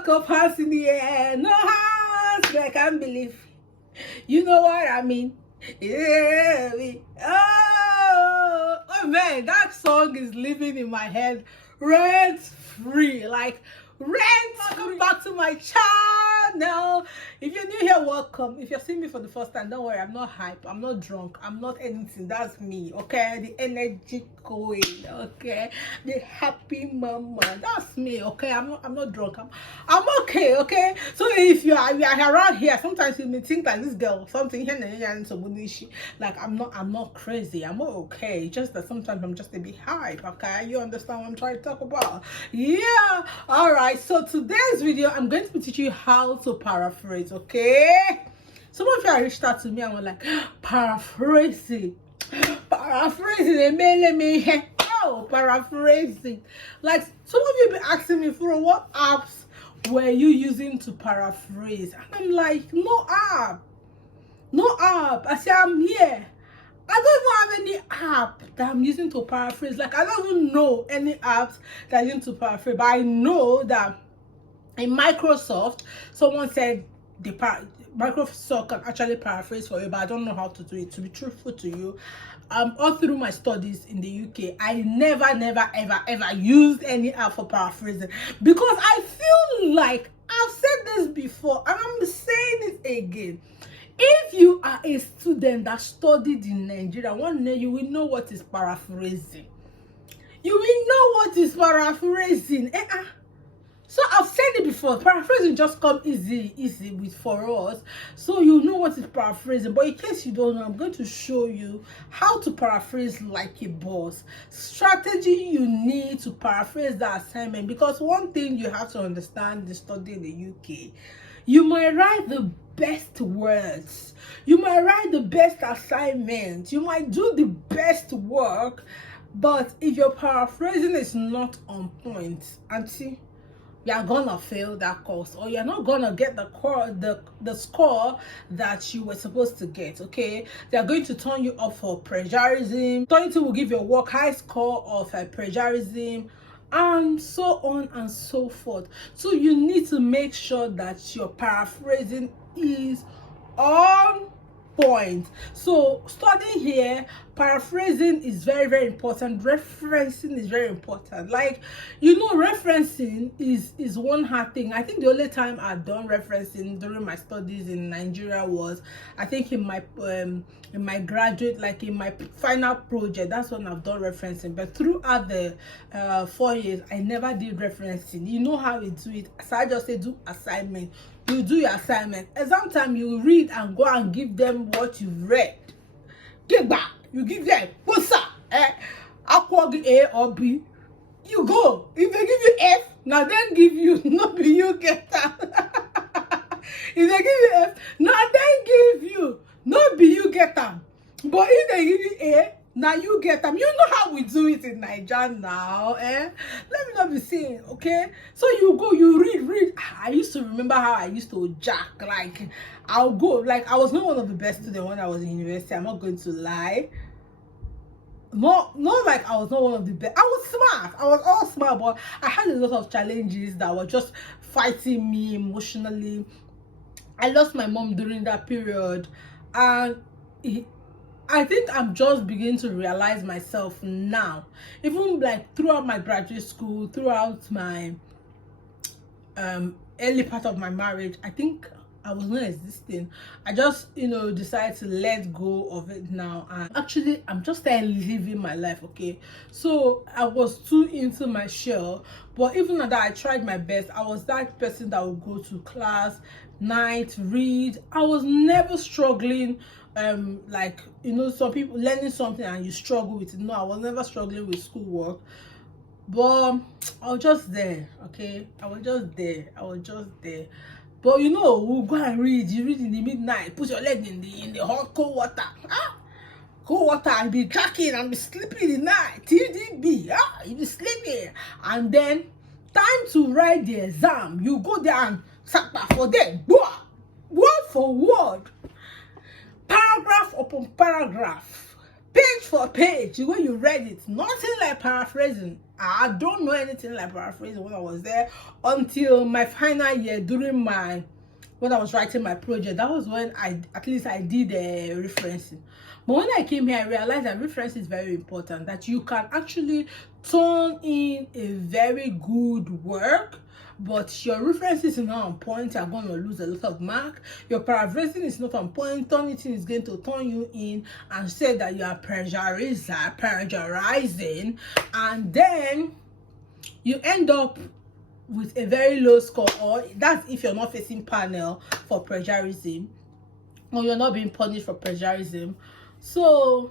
woke up, hands in the air, no hands, I can't believe. You know what I mean? Yeah, oh man, that song is living in my head rent free, like rent. Welcome back to my channel. If you're new here, welcome. If you're seeing me for the first time, don't worry, I'm not hype, I'm not drunk, I'm not anything. That's me, okay? The energy going, okay? The happy mama, that's me, okay? I'm not drunk, I'm okay, okay? So if you are around here, sometimes you may think like this girl something here and like I'm not crazy, I'm okay. Just that sometimes I'm just a bit hype, okay? You understand what I'm trying to talk about? Yeah. All right, so today's video I'm going to be teaching you how to paraphrase, okay? Some of you have reached out to me and were like, paraphrasing, oh, paraphrasing. Like some of you been asking me for what apps were you using to paraphrase, and I'm like, no app. I say I'm here. I don't even have any app that I'm using to paraphrase. Like I don't even know any apps that I'm using to paraphrase, but I know that in Microsoft, someone said Microsoft can actually paraphrase for you, but I don't know how to do it. To be truthful to you, all through my studies in the UK, I never ever used any app for paraphrasing, because I feel like I've said this before and I'm saying it again. If you are a student that studied in Nigeria, one day you will know what is paraphrasing. You will know what is paraphrasing. So I've said it before, paraphrasing just come easy with for us, so you know what is paraphrasing. But in case you don't know, I'm going to show you how to paraphrase like a boss, strategy you need to paraphrase the assignment. Because one thing you have to understand in studying in the UK, you might write the best words, you might write the best assignments, you might do the best work, but if your paraphrasing is not on point, auntie, you're gonna fail that course, or you're not gonna get the score that you were supposed to get. Okay, they're going to turn you up for plagiarism. Turnitin will give your work high score of plagiarism, and so on and so forth. So you need to make sure that your paraphrasing is on point. So studying here, paraphrasing is very important. Referencing is very important. Like, you know, referencing is one hard thing. I think the only time I've done referencing during my studies in Nigeria was, I think in my graduate, like in my final project, that's when I've done referencing. But throughout the 4 years, I never did referencing. You know how we do it. So I just say do assignment. You do your assignment. Exam time, you read and go and give them what you've read. Get back. You give them, what's up? Aquag A or B. You go. If they give you F, now then give you, not be you get that. If they give you F, now then give you, not be you get them. But if they give you A, now you get them. You know how we do it in Nigeria now, Let me not be saying, okay? So you go, you read. I used to remember how I used to jack. Like, I'll go. Like, I was not one of the best students when I was in university. I'm not going to lie. Not like I was not one of the best. I was smart. I was all smart, but I had a lot of challenges that were just fighting me emotionally. I lost my mom during that period, and I think I'm just beginning to realize myself now. Even like throughout my graduate school, throughout my early part of my marriage, I think I was not existing. I just, you know, decided to let go of it now, and actually I'm just living my life, okay? So I was too into my shell, but even at that, I tried my best. I was that person that would go to class, night, read. I was never struggling. Like, you know, some people learning something and you struggle with it. No, I was never struggling with schoolwork, but I was just there, okay? I was just there. But you know, we'll go and read. You read in the midnight, put your leg in the hot cold water, cold water, and be cracking and be sleeping in the night. TDB, you be sleeping, and then time to write the exam. You go there and sapa for them, word for word, paragraph upon paragraph, page for page. When you read it, nothing like paraphrasing. I don't know anything like paraphrasing when I was there until my final year during when I was writing my project. That was when I did referencing. But when I came here, I realized that reference is very important, that you can actually turn in a very good work, but your reference is not on point, you're going to lose a lot of mark. Your paraphrasing is not on point, Turnitin is going to turn you in and say that you are plagiarizing, and then you end up with a very low score, or that's if you're not facing panel for plagiarism, or you're not being punished for plagiarism. So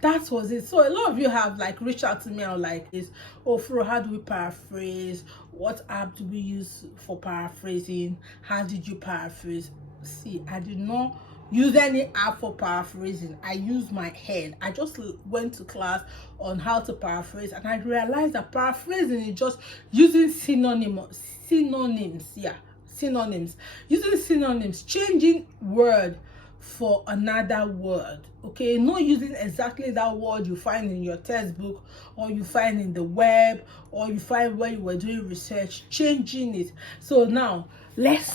that was it. So a lot of you have like reached out to me and like this, oh Fro, how do we paraphrase? What app do we use for paraphrasing? How did you paraphrase? See, I did not use any app for paraphrasing. I used my head. I just went to class on how to paraphrase, and I realized that paraphrasing is just using synonyms, using synonyms, changing word for another word. Okay, not using exactly that word you find in your textbook, or you find in the web, or you find where you were doing research, changing it. So now let's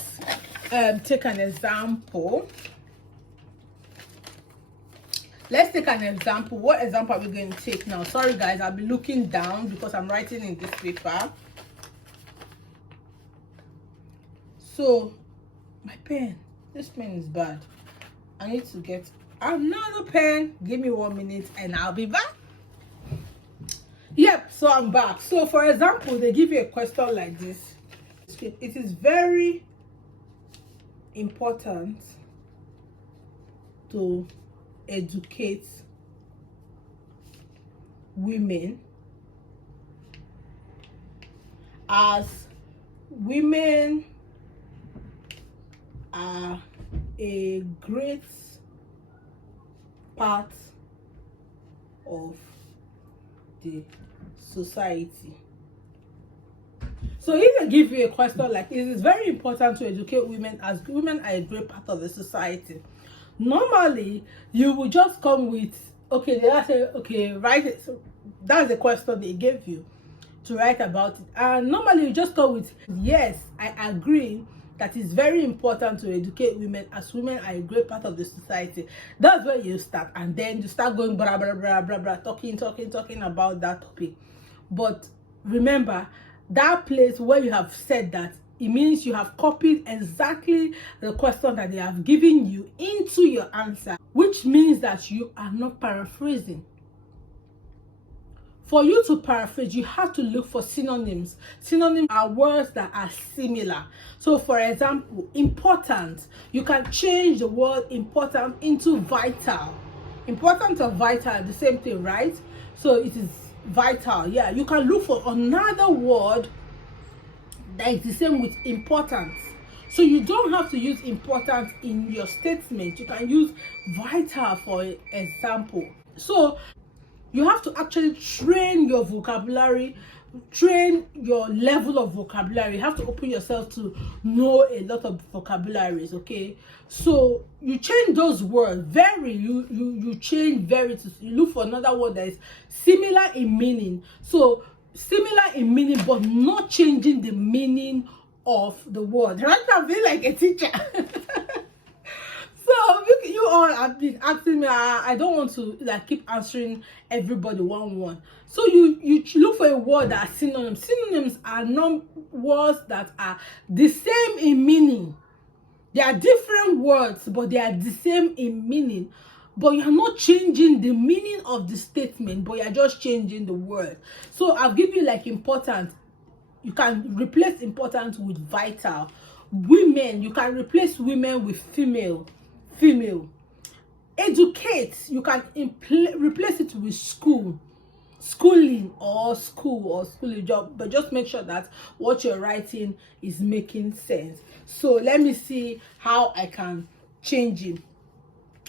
take an example. Let's take an example. What example are we going to take now? Sorry guys, I'll be looking down because I'm writing in this paper. So my pen, this pen is bad. I need to get another pen. Give me 1 minute and I'll be back. Yep, so I'm back. So for example, they give you a question like this. It is very important to educate women, as women are a great part of the society. So if they give you a question like, it is very important to educate women, as women are a great part of the society, normally you will just come with, okay, they say, okay, write it. So that's the question they gave you to write about it, and normally you just come with, yes, I agree that it's very important to educate women, as women are a great part of the society. That's where you start, and then you start going blah blah blah blah blah, talking about that topic. But remember, that place where you have said that, it means you have copied exactly the question that they have given you into your answer, which means that you are not paraphrasing. For you to paraphrase, you have to look for synonyms. Synonyms are words that are similar. So for example, important, you can change the word important into vital. Important and vital are the same thing, right? So it is vital. Yeah, you can look for another word that is the same with important. So you don't have to use important in your statement. You can use vital for example. So you have to actually train your vocabulary, train your level of vocabulary. You have to open yourself to know a lot of vocabularies, okay? So you change those words, you change very, you look for another word that is similar in meaning. So similar in meaning, but not changing the meaning of the word. Right now, I feel like a teacher. So you all have been asking me. I don't want to like keep answering everybody one. So you look for a word that are synonyms. Synonyms are words that are the same in meaning. They are different words, but they are the same in meaning. But you are not changing the meaning of the statement, but you are just changing the word. So I'll give you like important. You can replace important with vital. Women, you can replace women with female. Educate, you can replace it with schooling or schooling job, but just make sure that what you're writing is making sense. So let me see how I can change it.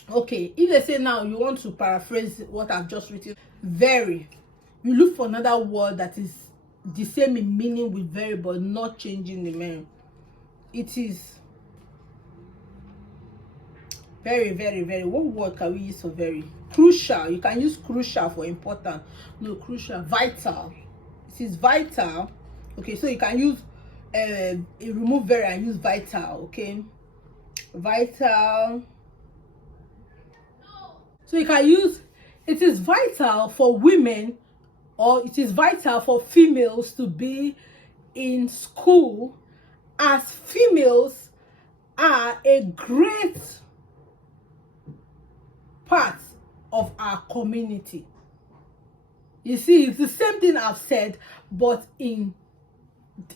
Okay, if they say now you want to paraphrase what I've just written, very, you look for another word that is the same in meaning with very, but not changing the meaning. It is very, what word can we use for very? crucial. You can use crucial for important. No, crucial, vital. It is vital. Okay, so you can use remove very and use vital. Okay, vital. So you can use it is vital for women, or it is vital for females to be in school, as females are a great part of our community. You see, it's the same thing I've said, but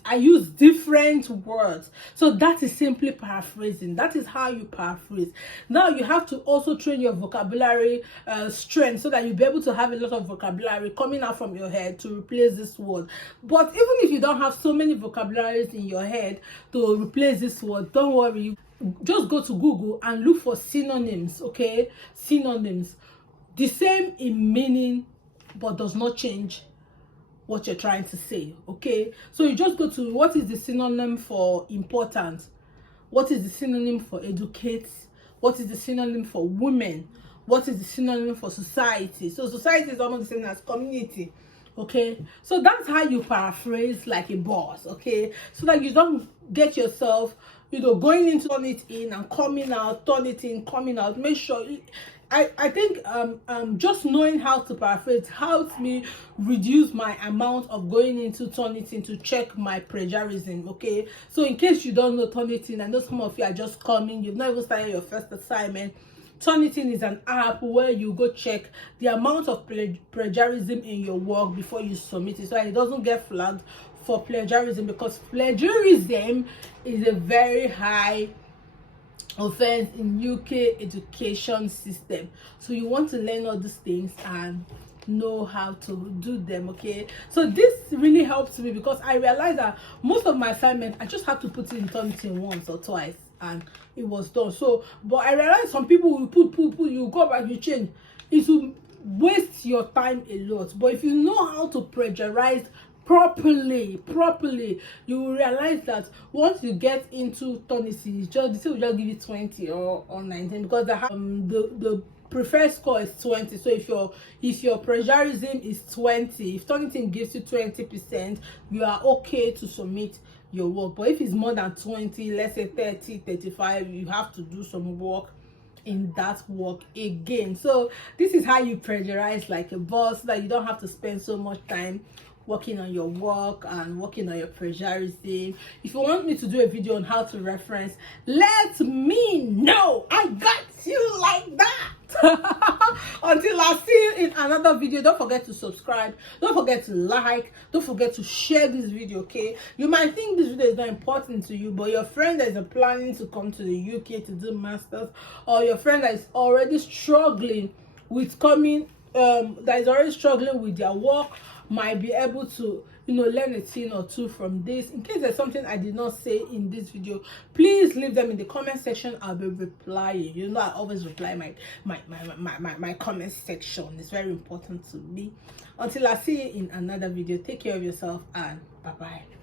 I use different words. So that is simply paraphrasing. That is how you paraphrase. Now you have to also train your vocabulary strength, so that you'll be able to have a lot of vocabulary coming out from your head to replace this word. But even if you don't have so many vocabularies in your head to replace this word, don't worry. Just go to Google and look for synonyms. Okay, synonyms, the same in meaning but does not change what you're trying to say. Okay, so you just go to what is the synonym for important, what is the synonym for educate, what is the synonym for women, what is the synonym for society. So society is almost the same as community. Okay, so that's how you paraphrase like a boss. Okay, so that you don't get yourself, you know, going into Turnitin and coming out, Turnitin, coming out. Make sure I think just knowing how to paraphrase helps me reduce my amount of going into Turnitin to check my plagiarism. Okay, so in case you don't know Turnitin, I know some of you are just coming, you've not even started your first assignment. Turnitin is an app where you go check the amount of plagiarism in your work before you submit it, so it doesn't get flagged for plagiarism, because plagiarism is a very high offense in UK education system. So you want to learn all these things and know how to do them. Okay, so this really helps me, because I realized that most of my assignments I just have to put it in Turnitin once or twice and it was done. So but I realized some people will put you go back, you change, it will waste your time a lot. But if you know how to plagiarize properly, you will realize that once you get into Turnitin, the thing will just give you 20 or 19, because the preferred score is 20. So if your plagiarism is 20, if Turnitin gives you 20%, you are okay to submit your work. But if it's more than 20, let's say 30, 35, you have to do some work in that work again. So this is how you plagiarize like a boss, so that you don't have to spend so much time working on your work and working on your plagiarism. If you want me to do a video on how to reference, let me know. I got you like that. Until I see you in another video, don't forget to subscribe, don't forget to like, don't forget to share this video. Okay, you might think this video is not important to you, but your friend that is planning to come to the UK to do masters, or your friend that is already struggling with coming that is already struggling with their work, might be able to, you know, learn a thing or two from this. In case there's something I did not say in this video, please leave them in the comment section. I'll be replying. You know, I always reply my comment section. It's very important to me. Until I see you in another video, take care of yourself and bye bye.